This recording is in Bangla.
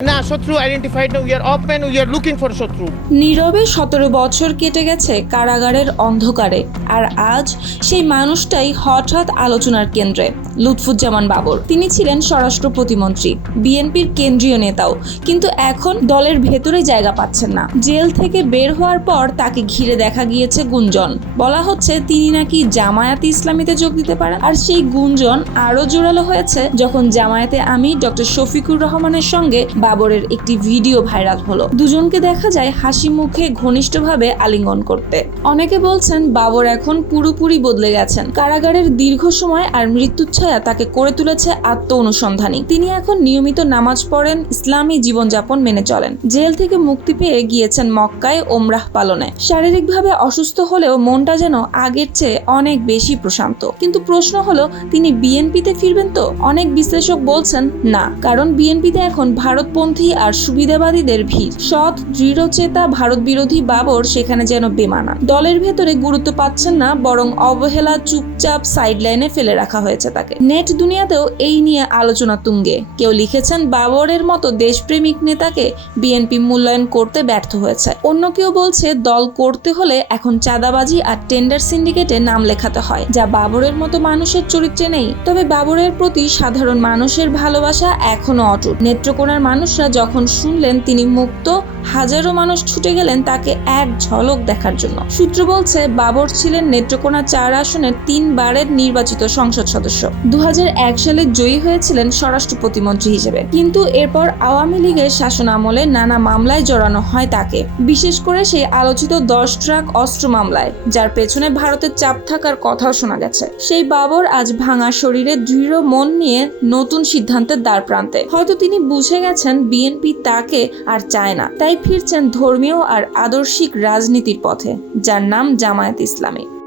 না, শত্রু identified we are we are looking for শত্রু। নীরবে সতেরো বছর কেটে গেছে কারাগারের অন্ধকারে, আর আজ সেই মানুষটাই হঠাৎ আলোচনার কেন্দ্রে, লুৎফুজ্জামান বাবর। তিনি ছিলেন স্বরাষ্ট্র প্রতিমন্ত্রী, বিএনপির কেন্দ্রীয় নেতাও, কিন্তু এখন দলের ভেতরে জায়গা পাচ্ছেন না। জেল থেকে বের হওয়ার পর তাকে ঘিরে দেখা গিয়েছে গুঞ্জন। বলা হচ্ছে তিনি নাকি জামায়াতে ইসলামীতে যোগ দিতে পারেন, আর সেই গুঞ্জন আরও জোরালো হয়েছে যখন জামায়াতে আমি ডক্টর শফিকুর রহমানের সঙ্গে বাবরের একটি ভিডিও ভাইরাল হলো। দুজনকে দেখা যায় হাসি মুখে ঘনিষ্ঠভাবে আলিঙ্গন করতে। অনেকে বলছেন, বাবর এখন পুরোপুরি বদলে গেছেন। কারাগারের দীর্ঘ সময় আর মৃত্যুচ্ছায়া তাকে করে তুলেছে আত্ম অনুসন্ধানী তিনি এখন নিয়মিত নামাজ পড়েন, ইসলামী জীবনযাপন মেনে চলেন। জেল থেকে মুক্তি পেয়ে গিয়েছেন মক্কায় ওমরাহ পালনে। শারীরিকভাবে অসুস্থ হলেও মনটা যেন আগের চেয়ে অনেক বেশি প্রশান্ত। কিন্তু প্রশ্ন হলো, তিনি বিএনপিতে ফিরবেন তো? অনেক বিশ্লেষক বলছেন, না। কারণ বিএনপিতে এখন ভারতপন্থী আর সুবিধাবাদীদের ভিড়। সৎ, দৃঢ়চেতা ভারত বিরোধী বাবর সেখানে যেন বেমানা। দলের ভেতরে গুরুত্ব পাচ্ছেন না, বরং অবহেলা চুপচাপ সাইডলাইনে ফেলে রাখা হয়েছে তাকে। নেট দুনিয়াতেও এই নিয়ে আলোচনা তুঙ্গে। কেউ লিখেছেন, বাবরের মতো দেশপ্রেমিক নেতাকে বিএনপি মূল্যায়ন করতে ব্যর্থ হয়েছে। অন্য কেউ বলছে, দল করতে হলে এখন চাঁদাবাজি আর টেন্ডার সিন্ডিকেটে নাম লেখাতে হয়, যা বাবরের মতো মানুষের চরিত্রে নেই। তবে বাবরের প্রতি সাধারণ মানুষের ভালোবাসা এখনও অটুট। নেত্রকোনার মানুষরা যখন শুনলেন তিনি মুক্ত, হাজারো মানুষ ছুটে গেলেন তাকে এক ঝলক দেখার জন্য। সূত্র বলছে, বাবর ছিলেন নেত্রকোনা চার আসনের তিনবারের নির্বাচিত সংসদ সদস্য। দু হাজার এক সালে জয়ী হয়েছিলেন স্বরাষ্ট্র প্রতিমন্ত্রী হিসেবে। কিন্তু এরপর আওয়ামী লীগের শাসন আমলে নানা মামলায় জড়ানো হয় তাকে। বিশেষ করে সেই আলোচিত দশ ট্রাক অস্ত্র মামলায়, যার পেছনে ভারতের চাপ থাকার কথাও শোনা গেছে। সেই বাবর আজ ভাঙা শরীরে দৃঢ় মন নিয়ে নতুন সিদ্ধান্তের দ্বার প্রান্তে হয়তো তিনি বুঝে গেছেন বিএনপি তাকে আর চায় না। তাই ফিরছেন ধর্মীয় আর আদর্শিক রাজনীতির পথে, যার নাম জামায়াত ইসলামী।